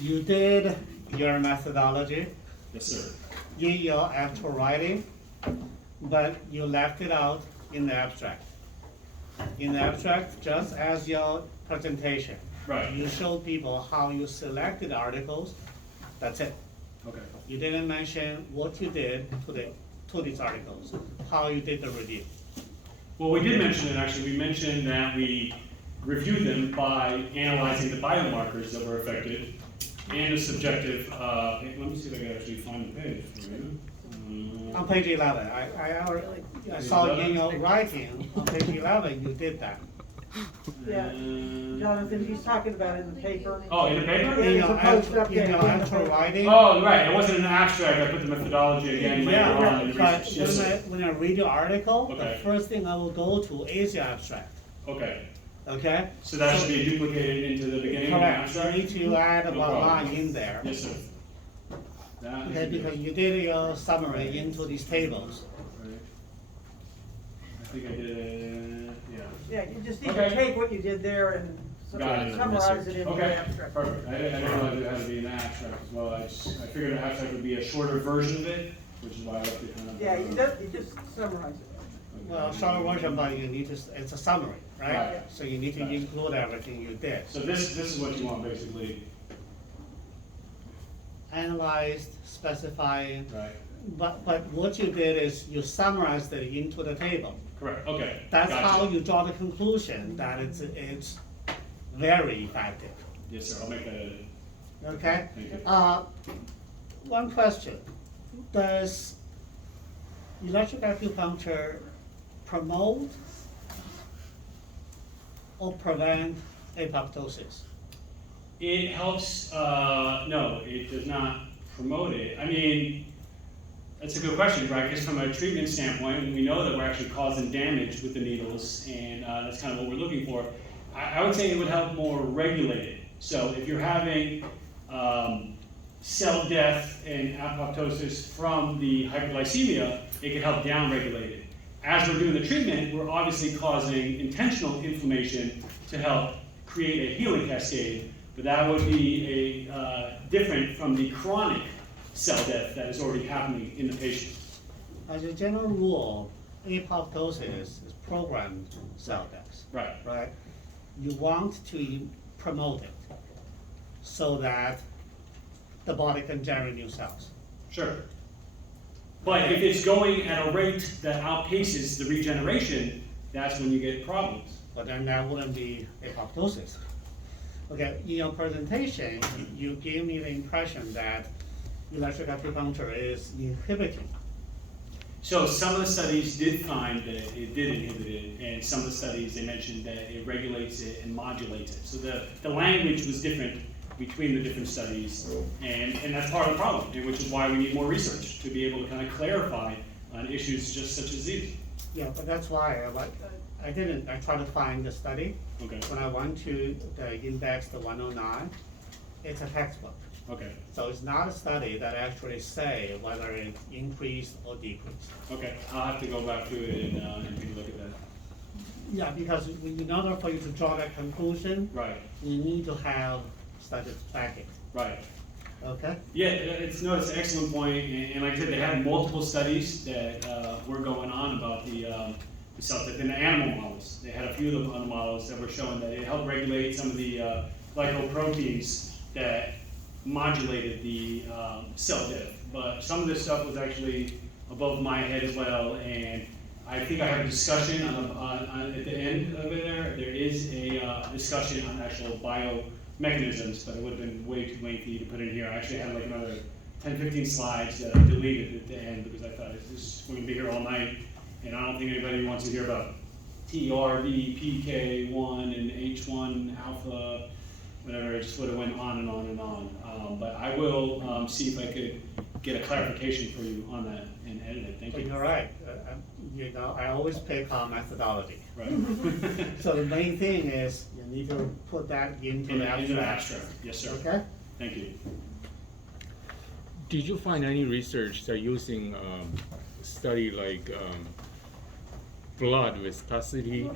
You did your methodology. Yes, sir. In your actual writing, but you left it out in the abstract. In the abstract, just as your presentation, Right. you showed people how you selected articles. That's it. Okay. You didn't mention what you did to these articles, how you did the review. Well, we did mention it, actually. We mentioned that we reviewed them by analyzing the biomarkers that were affected and the subjective, let me see if I can actually find the page for you. On page 11, I saw in your writing, on page 11, you did that. Yeah, Jonathan, he's talking about in the paper. Oh, in the paper? In your Supposed actual, in your actual writing. Oh, right, it wasn't an abstract, I put the methodology again later on in the But research. Yes, sir. when I read your article, the Okay. first thing I will go to is your abstract, Okay, okay? so that should be duplicated into the beginning of the Correct, you abstract? need to add No one problem. line in there. Yes, sir. That Okay, is because good. you did your summary into these tables. Right. I think I did, yeah. Yeah, you just need Okay. to take what you did there and Got it. summarize it in the Okay, abstract. perfect. I didn't realize it had to be an abstract as well. I figured an abstract would be a shorter version of it, which is why I left it kind of. Yeah, you just summarize it. Well, short version, but you need to, it's a summary, right? Right. So you need to Right. include everything you did. So this is what you want, basically, Analyzed, specifying, right? but what you did is you summarized it into the table. Correct, okay. That's Gotcha. how you draw the conclusion that it's very effective, Yes, sir, I'll make that edit. okay? Thank you. One question, does electric acupuncture promote or prevent apoptosis? It helps, no, it does not promote it. I mean, that's a good question, right? Because from a treatment standpoint, we know that we're actually causing damage with the needles, and that's kind of what we're looking for. I would say it would help more regulate it. So if you're having cell death and apoptosis from the hyperglycemia, it could help downregulate it. As we're doing the treatment, we're obviously causing intentional inflammation to help create a healing cascade, but that would be different from the chronic cell death that is already happening in the patient. As a general rule, apoptosis is programmed cell death, Right. right? You want to promote it so that the body can generate new cells. Sure. But if it's going at a rate that outpaces the regeneration, that's when you get problems. But then that wouldn't be apoptosis. Okay, in your presentation, you gave me the impression that electric acupuncture is inhibiting. So some of the studies did find that it did inhibit it, and some of the studies, they mentioned that it regulates it and modulates it. So the language was different between the different studies, and that's part of the problem, and which is why we need more research to be able to kind of clarify on issues just such as these. Yeah, but that's why I tried to find the study. Okay, When I went to the index, the 109, it's a textbook. okay, So it's not a study that actually say whether it increased or decreased. okay. I'll have to go back to it and take a look at that. Yeah, because in order for you to draw that conclusion, Right, you need to have studies to back it, right. okay? Yeah, it's an excellent point, and like I said, they had multiple studies that were going on about the cell death in the animal models. They had a few of them on the models that were showing that it helped regulate some of the glycoproteins that modulated the cell death. But some of this stuff was actually above my head as well, and I think I have a discussion on at the end of it there. There is a discussion on actual biomechanisms, but it would have been way too lengthy to put in here. I actually had like another 10, 15 slides that I deleted at the end because I thought this we're going to be here all night, and I don't think anybody wants to hear about TRV, PK1, and H1 alpha, whatever. It just would have went on and on and on. But I will see if I could get a clarification for you on that and edit it. Thank But you. you're right, I always pick on methodology. Right. So the main thing is you need to put that into the Into the abstract. abstract. Yes, sir. Okay? Thank you. Did you find any research that using study like blood viscosity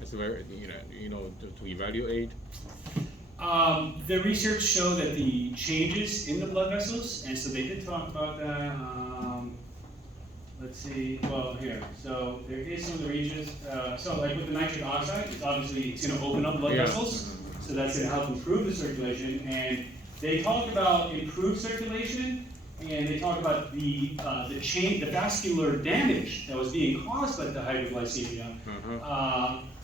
as well, to evaluate? The research showed that the changes in the blood vessels, and so they did talk about that. Let's see, well, here. So there is some of the regions, so like with the nitric oxide, it's obviously, it's gonna open up blood Yeah. vessels, so that's gonna help improve the circulation, and they talk about improved circulation, and they talk about the vascular damage that was being caused by the hypoglycemia,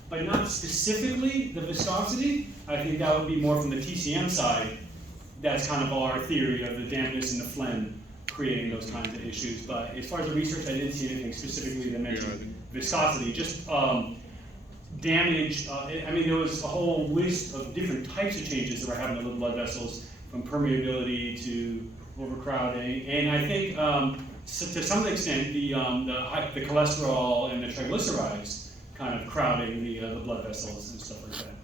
but not specifically the viscosity. I think that would be more from the TCM side. That's kind of our theory of the dampness and the phlegm creating those kinds of issues. But as far as the research, I didn't see anything specifically that mentioned viscosity. Just damage. I mean, there was a whole list of different types of changes that were happening to the blood vessels, from permeability to overcrowding. And I think, to some extent, the cholesterol and the triglycerides kind of crowding the blood vessels and stuff like that.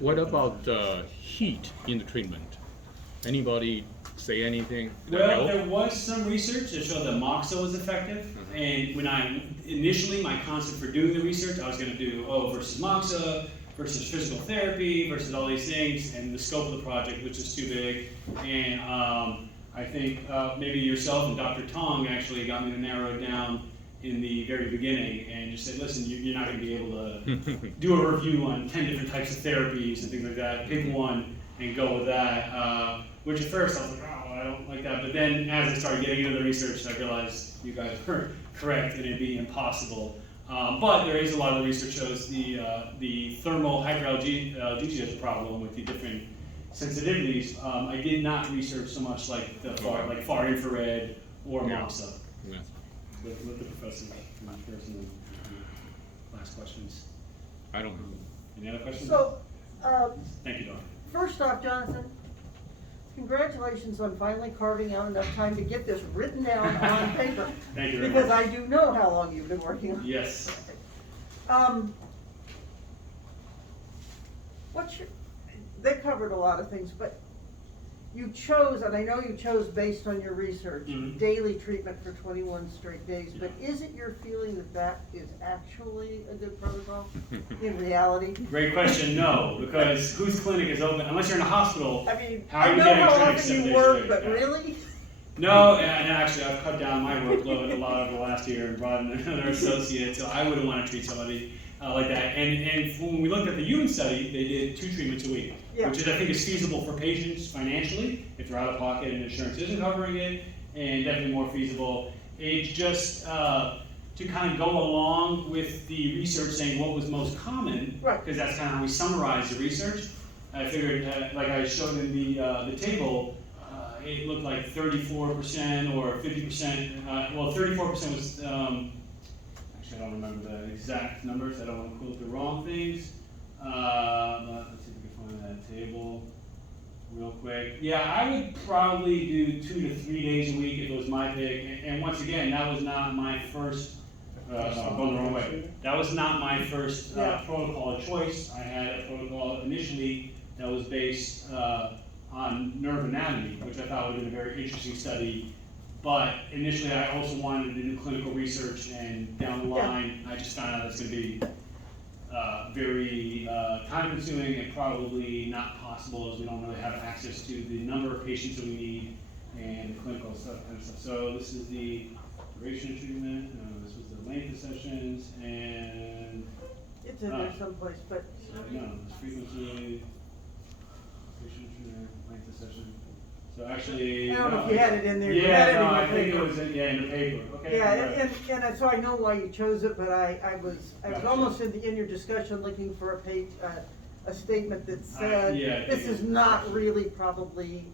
What about heat in the treatment? Anybody say anything? Well, No? there was some research that showed that Moxa was effective, and when initially my concept for doing the research, I was going to do versus Moxa, versus physical therapy, versus all these things, and the scope of the project, which is too big, and I think maybe yourself and Dr. Tong actually got me to narrow it down in the very beginning, and just said, listen, you're not going to be able to do a review on 10 different types of therapies and things like that. Pick one and go with that. Which at first I was like, oh, I don't like that. But then as I started getting into the research, I realized you guys were correct and it'd be impossible. But there is a lot of the research shows the thermal hyperalgesia is a problem with the different sensitivities. I did not research so much like the far infrared or MOXA. Yeah. With the professor, last questions. I don't know. Any other questions? So, Thank you, Doctor. first off, Jonathan, congratulations on finally carving out enough time to get this written down on paper. Thank you very Because much. I do know how long you've been working on it. Yes. They covered a lot of things, but you chose, and I know you chose based on your research, Mhm. daily treatment for 21 straight days, but is it your feeling that that is actually a good protocol in reality? Great question. No, because whose clinic is open? Unless you're in a hospital. I mean, How are I you know getting how clinic often 7 you days a work, week? but Yeah. really? No, and actually I've cut down my workload a lot over the last year and brought in another associate, so I wouldn't want to treat somebody like that. And when we looked at the human study, they did 2 treatments a week, Yeah. which is, I think, is feasible for patients financially, if they're out of pocket and insurance isn't covering it, and definitely more feasible. It's just to kind of go along with the research saying what was most common, Right. because that's kind of how we summarize the research. I figured, like I showed in the table, it looked like 34% or 50%, well 34% was, actually I don't remember the exact numbers, I don't want to quote the wrong things. Let's see if we can find that table real quick. Yeah, I would probably do 2 to 3 days a week if it was my pick, and once again, that was not my first, I'm going the wrong way. That was not my first protocol of choice. I had a protocol initially that was based on nerve anatomy, which I thought would have been a very interesting study. But initially, I also wanted to do clinical research, and down the line, I just found out it's going to be very time-consuming and probably not possible, as we don't really have access to the number of patients that we need and clinical stuff kind of stuff. So this is the duration of treatment. This was the length of sessions, and It's in there someplace, but. no, this frequency. Length of session. So actually, I don't know if you had it in there. You had Yeah, it no, in I your think it paper. was in the paper. Okay. Yeah, right. and so I know why you chose it, but I was Gotcha. almost in your discussion looking for a page, a statement that said, yeah, I this think is not really probably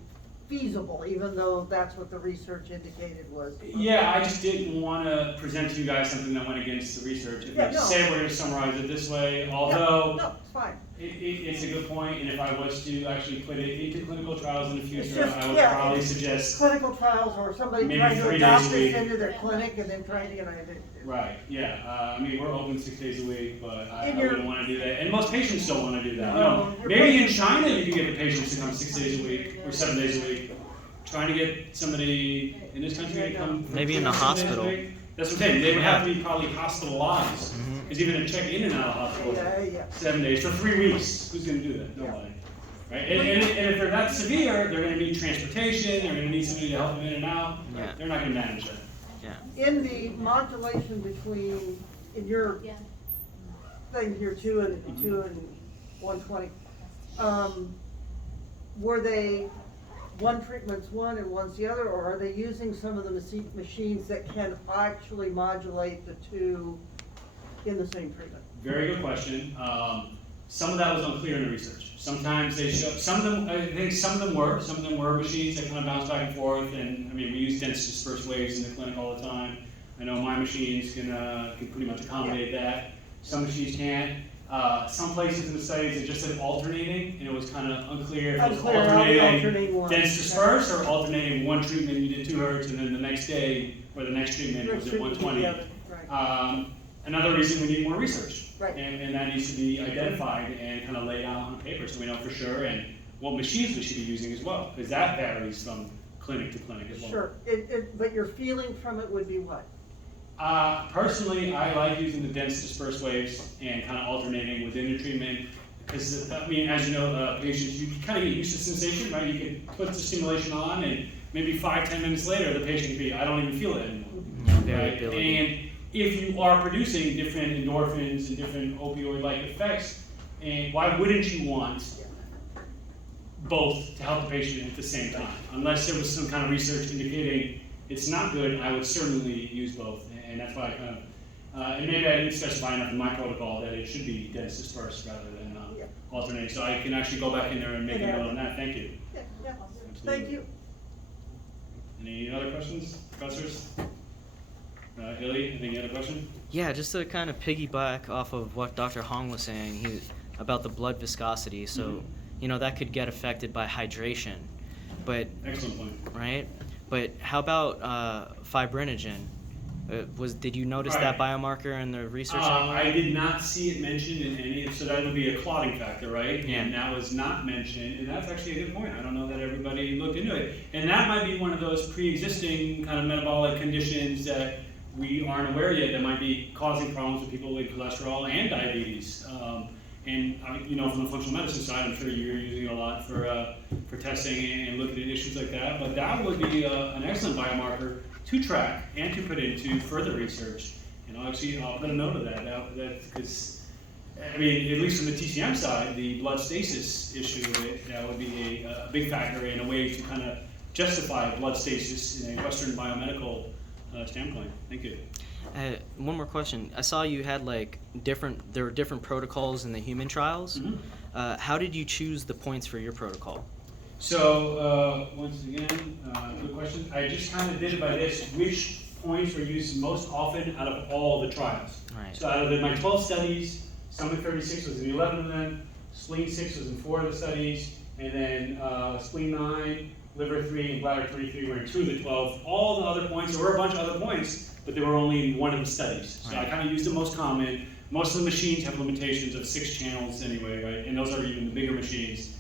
feasible, even though that's what the research indicated was. Yeah, I just didn't want to present to you guys something that went against the research. If Yeah, we no. say we're going to summarize it this way, Yeah, although no, it's fine. it's a good point, and if I was to actually put it into clinical trials in the future, just- I would yeah, probably it's suggest. Clinical trials or somebody Maybe trying to 3 adopt days a this week. into their clinic and then trying to, Right, yeah, I mean, we're open 6 days a week, but I In your- wouldn't want to do that, and most patients don't want to do that. No, your Maybe in patients- China, you can get the patients to come 6 days a week, or 7 days a week. Trying to get somebody in this country to come. Maybe in a 7 days a hospital. week. That's what I'm saying, they would have to be probably hospitalized, because even to check in and out of hospital, yeah. 7 days, for 3 weeks, who's gonna do that? Nobody. right? And if they're that severe, they're gonna need transportation, they're gonna need somebody to help them in and out. Yeah. They're not gonna manage that. Yeah. In the modulation between, in your thing here, 2 and 120, were they, one treatment's one and one's the other, or are they using some of the machines that can actually modulate the two in the same treatment? Very good question. Some of that was unclear in the research. Sometimes they show, some of them, I think some of them were machines that kind of bounce back and forth, and I mean, we use dense dispersed waves in the clinic all the time. I know my machines can pretty much accommodate that. Some machines can't. Some places in the studies it just said alternating, and it was kind of unclear if it was alternating dense dispersed or alternating one treatment you did 2 hertz, and then the next day or the next treatment was at 120. Right. Another reason we need more research. Right. And that needs to be identified and kind of laid out on paper so we know for sure, and what machines we should be using as well, because that varies from clinic to clinic as well. Sure, but your feeling from it would be what? Personally, I like using the dense dispersed waves and kind of alternating within the treatment, because, I mean, as you know, patients, you kind of get used to sensation, right? You can put the stimulation on, and maybe 5-10 minutes later, the patient can be, I don't even feel it anymore. Right? And if you are producing different endorphins and different opioid-like effects, and why wouldn't you want both to help the patient at the same time? Unless there was some kind of research indicating it's not good, I would certainly use both. And that's why I kind of, and maybe I didn't specify enough in my protocol that it should be dense dispersed rather than alternating. So I can actually go back in there and make a note on that. Thank you. Yeah. Thank you. Any other questions, professors? Illy, any other question? Yeah, just to kind of piggyback off of what Dr. Hong was saying about the blood viscosity. So, you know, that could get affected by hydration. But Excellent point. right? But how about fibrinogen? Did you notice that biomarker in the research? I did not see it mentioned in any, so that would be a clotting factor, right? Yeah. And that was not mentioned, and that's actually a good point. I don't know that everybody looked into it. And that might be one of those pre-existing kind of metabolic conditions that we aren't aware yet that might be causing problems with people with cholesterol and diabetes. And you know, from the functional medicine side, I'm sure you're using it a lot for testing and looking at issues like that. But that would be an excellent biomarker to track and to put into further research. And I'll put a note of that because, I mean, at least from the TCM side, the blood stasis issue of it, that would be a big factor in a way to kind of justify blood stasis in a Western biomedical standpoint. Thank you. One more question. I saw you had there were different protocols in the human trials. Mm-hmm. How did you choose the points for your protocol? So, once again, good question. I just kind of did it by this, which points were used most often out of all the trials. Right. So out of my 12 studies, stomach 36 was in 11 of them, spleen 6 was in 4 of the studies, and then spleen 9, liver 3, and bladder 23 were in 2 of the 12. All the other points, there were a bunch of other points, but they were only in 1 of the studies. So I kind of used the most common. Most of the machines have limitations of 6 channels anyway, right? And those are even the bigger machines.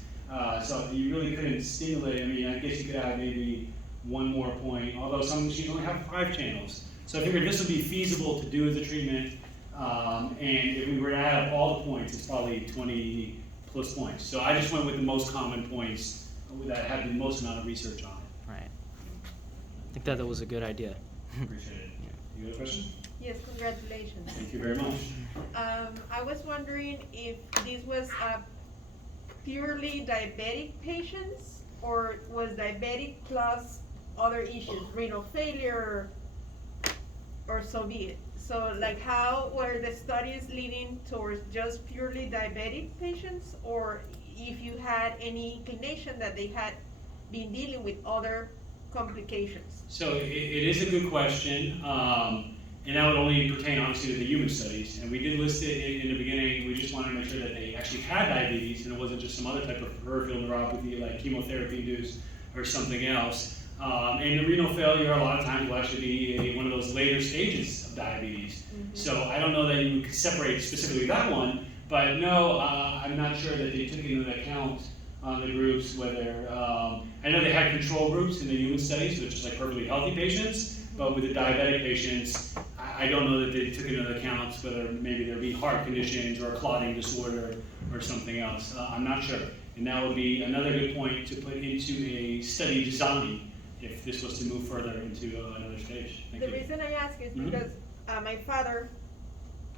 So you really couldn't stimulate. I mean, I guess you could add maybe 1 more point, although some machines only have 5 channels. So I figured this would be feasible to do as a treatment. And if we were to add up all the points, it's probably 20 plus points. So I just went with the most common points that had the most amount of research on it. Right. I think that was a good idea. Appreciate it. You got a question? Yes, congratulations. Thank you very much. I was wondering if this was purely diabetic patients, or was diabetic plus other issues, renal failure, or so be it. So like how were the studies leading towards just purely diabetic patients, or if you had any inclination that they had been dealing with other complications? So it is a good question, and that would only pertain obviously to the human studies. And we did list it in the beginning. We just wanted to make sure that they actually had diabetes, and it wasn't just some other type of peripheral neuropathy like chemotherapy induced or something else. And the renal failure a lot of times will actually be one of those later stages of diabetes. Mm-hmm. So I don't know that you could separate specifically that one, but no, I'm not sure that they took into account on the groups whether, I know they had control groups in the human studies, which is like perfectly healthy patients, but with the diabetic patients, I don't know that they took into account whether maybe there'd be heart conditions or a clotting disorder or something else. I'm not sure. And that would be another good point to put into a study design if this was to move further into another stage. Thank The you. reason I ask is Mhm. because my father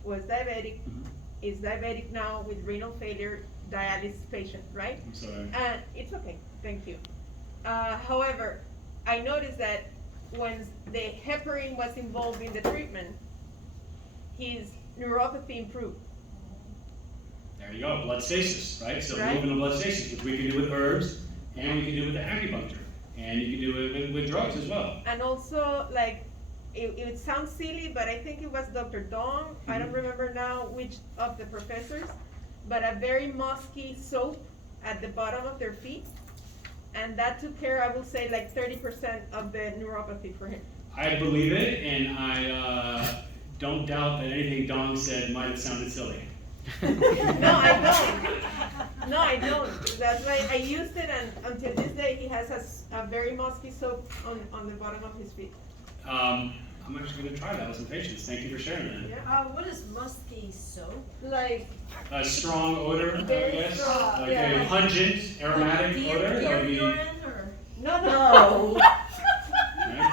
was diabetic, Mhm. is diabetic now with renal failure, dialysis patient, right? I'm sorry. And it's okay, thank you. However, I noticed that when the heparin was involved in the treatment, his neuropathy improved. There you go, blood stasis, right? So Right. moving to blood stasis, which we can do with herbs, and we can do with the acupuncture, and you can do it with drugs as well. And also, like, it sounds silly, but I think it was Dr. Dong, I don't Mhm. remember now which of the professors, but a very musky soap at the bottom of their feet. And that took care, I will say, like 30% of the neuropathy for him. I believe it, and I don't doubt that anything Dong said might have sounded silly. No, I don't. No, I don't. That's why I used it, and until this day, he has a very musky soap on the bottom of his feet. I'm actually going to try that with some patients. Thank you for sharing that. Yeah. What is musky soap? Like, A strong odor, I Very guess, strong, like yeah. a pungent, aromatic odor. That would be. urine or no, No. Right?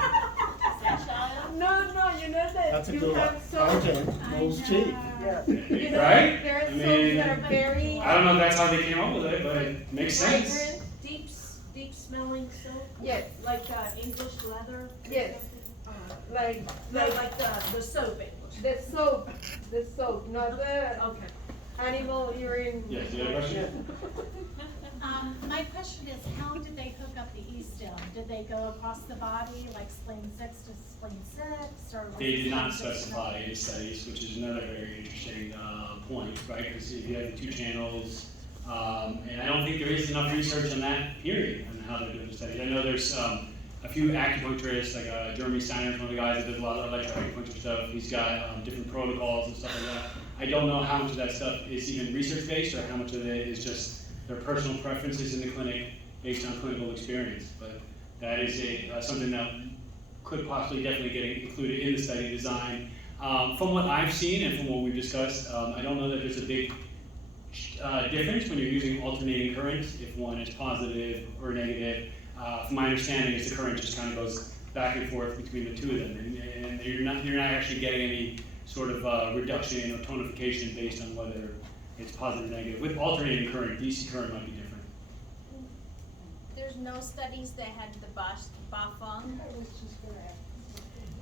child? no, you know That's that a you good one. have soap. Argent, most cheap. Yeah. You know, Right? there are I soaps mean, that are very I don't know if that's how they came up with it, but it makes sense. vibrant. Deep smelling soap? Yes, Like English leather? or Yes. something? like, No, like like the soap English. the soap, not the Okay. animal urine. Yes, you have a question? My question is, how did they hook up the E-stem? Did they go across the body, like spleen 6 to spleen 6, or? was They it did not just- specify in studies, which is another very interesting point, right? Because if you have the two channels, and I don't think there is enough research on that period on how they're doing the studies. I know there's a few acupuncturists, like Jeremy Steiner's one of the guys that does a lot of electro acupuncture stuff. He's got different protocols and stuff like that. I don't know how much of that stuff is even research based or how much of it is just their personal preferences in the clinic based on clinical experience. But that is something that could possibly definitely get included in the study design. From what I've seen and from what we've discussed, I don't know that there's a big difference when you're using alternating currents, if one is positive or negative. From my understanding, is the current just kind of goes back and forth between the two of them, and you're not actually getting any sort of reduction or tonification based on whether it's positive or negative. With alternating current, DC current might be different. There's no studies that had the Bafeng.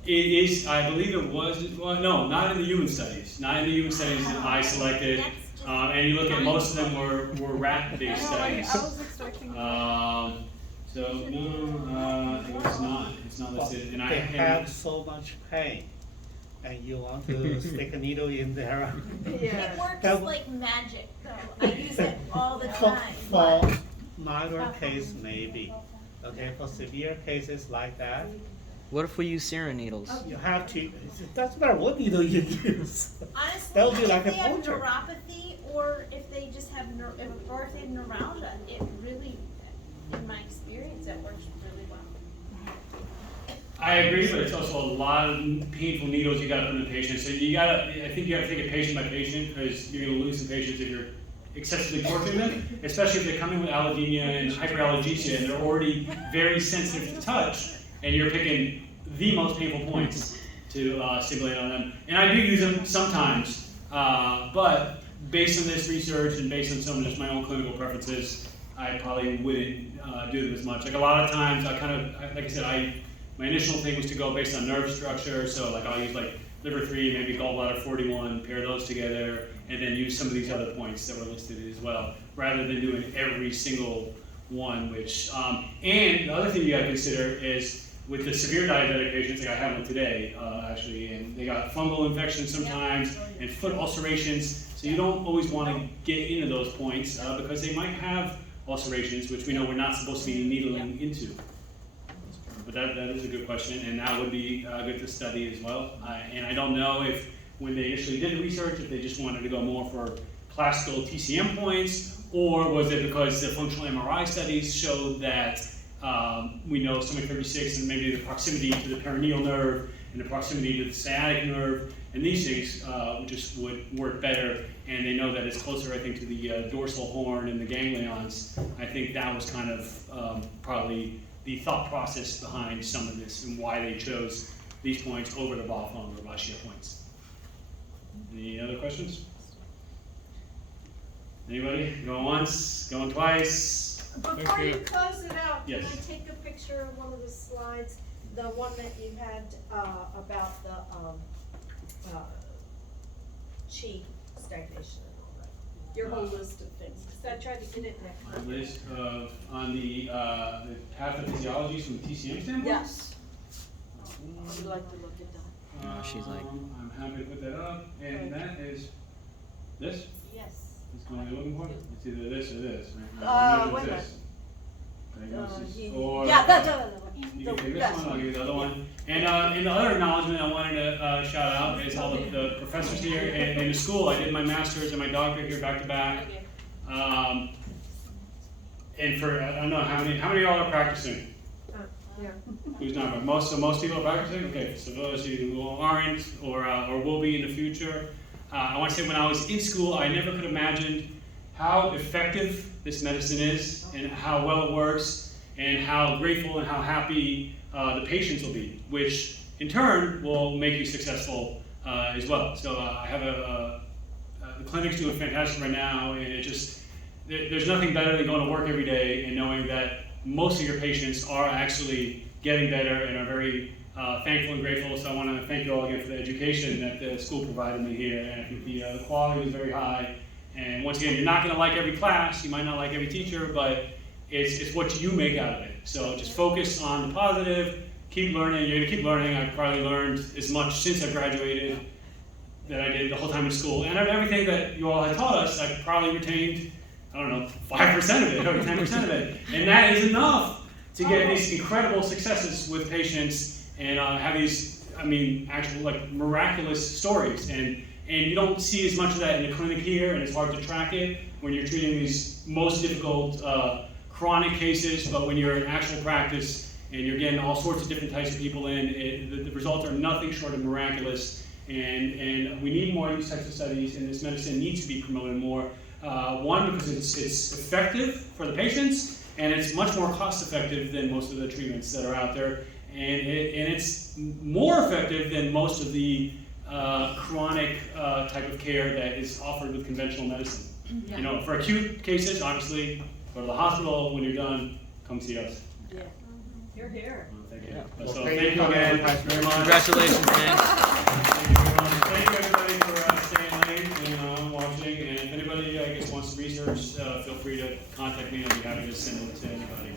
It is, I believe it was, well, no, not in the human studies. Not in the human studies that I selected. That's just And you look at most of them were rat-based studies. I was expecting. So no, it's not. It's not listed. And They have so much pain, and you want to stick a needle in there. Yeah. It works That- like magic, though. I use it all the For, time. for minor case, maybe. Okay, for severe cases like that, What if we use serum needles? you have to, it doesn't matter what needle you use. Honestly, That would be if like a they have puncture. neuropathy or if they just have or if they have neuralgia, it really, in my experience, it works really well. I agree, but it's also a lot of painful needles you gotta put in the patient. So I think you have to take it patient by patient, because you're gonna lose some patients if you're excessively torturing them, especially if they come in with allodynia and hyperalgesia and they're already very sensitive to touch, and you're picking the most painful points to stimulate on them. And I do use them sometimes, but based on this research and based on some of just my own clinical preferences, I probably wouldn't do them as much. Like a lot of times, like I said, my initial thing was to go based on nerve structure, so like I'll use like liver 3, maybe gallbladder 41, pair those together, and then use some of these other points that were listed as well, rather than doing every single one, which, and the other thing you gotta consider is with the severe diabetic patients, like I have one today, actually, and they got fungal infections sometimes, and foot ulcerations, so you don't always wanna get into those points, because they might have ulcerations, which we know we're not supposed to be needling into. But that is a good question, and that would be good to study as well. And I don't know if, when they initially did the research, if they just wanted to go more for classical TCM points, or was it because the functional MRI studies showed that we know stomach 36 and maybe the proximity to the perineal nerve and the proximity to the sciatic nerve, and these things just would work better and they know that it's closer, I think, to the dorsal horn and the ganglions. I think that was kind of probably the thought process behind some of this and why they chose these points over the Bafong or Bashia points. Any other questions? Anybody? Going once? Going twice? Before you. you close it out, can Yes. I take a picture of one of the slides? The one that you had, about the, chi stagnation and all that. Your whole list of things, cause I tried to get it next My time. list of, on the pathophysiology from the TCM standpoint? Yes. I'd like to look at that. No, she's like- I'm happy to put that up, and that is this? Yes. Is what you're looking for? It's either this or this, right? Uh, Maybe wait a it's this. Diagnosis. Yeah, Or- the You can take this that's one, I'll one. give you the other one. And in the other acknowledgement I wanted to shout out is all the professors here and in the school. I did my master's and my doctorate here back to back. And for, I don't know, how many of y'all are practicing? Yeah. Who's not? So most people are practicing? Okay, so those who aren't or will be in the future. I want to say when I was in school, I never could have imagined how effective this medicine is and how well it works and how grateful and how happy the patients will be, which in turn will make you successful as well. So I have the clinic's doing fantastic right now, and it just, there's nothing better than going to work every day and knowing that most of your patients are actually getting better and are very thankful and grateful. So I want to thank you all again for the education that the school provided me here, and I think the quality was very high. And once again, you're not going to like every class, you might not like every teacher, but it's what you make out of it. So just focus on the positive, keep learning. You're going to keep learning. I've probably learned as much since I graduated that I did the whole time in school. And everything that you all have taught us, I've probably retained, I don't know, 5% of it or 10% of it. And that is enough to get these incredible successes with patients and have these, I mean, actual like miraculous stories. And you don't see as much of that in the clinic here, and it's hard to track it when you're treating these most difficult chronic cases, but when you're in actual practice and you're getting all sorts of different types of people in, the results are nothing short of miraculous. And we need more of these types of studies, and this medicine needs to be promoted more. One, because it's effective for the patients, and it's much more cost effective than most of the treatments that are out there. And it's more effective than most of the chronic type of care that is offered with conventional medicine. Yeah. You know, for acute cases, obviously, go to the hospital. When you're done, come see us. Yeah. You're here. Well, thank you. Well, So thank thank you you again again. very much. Congratulations, man. Thank you very much. Thank you everybody for staying late and watching. And if anybody, I guess, wants to research, feel free to contact me. I'll be happy to send it to anybody.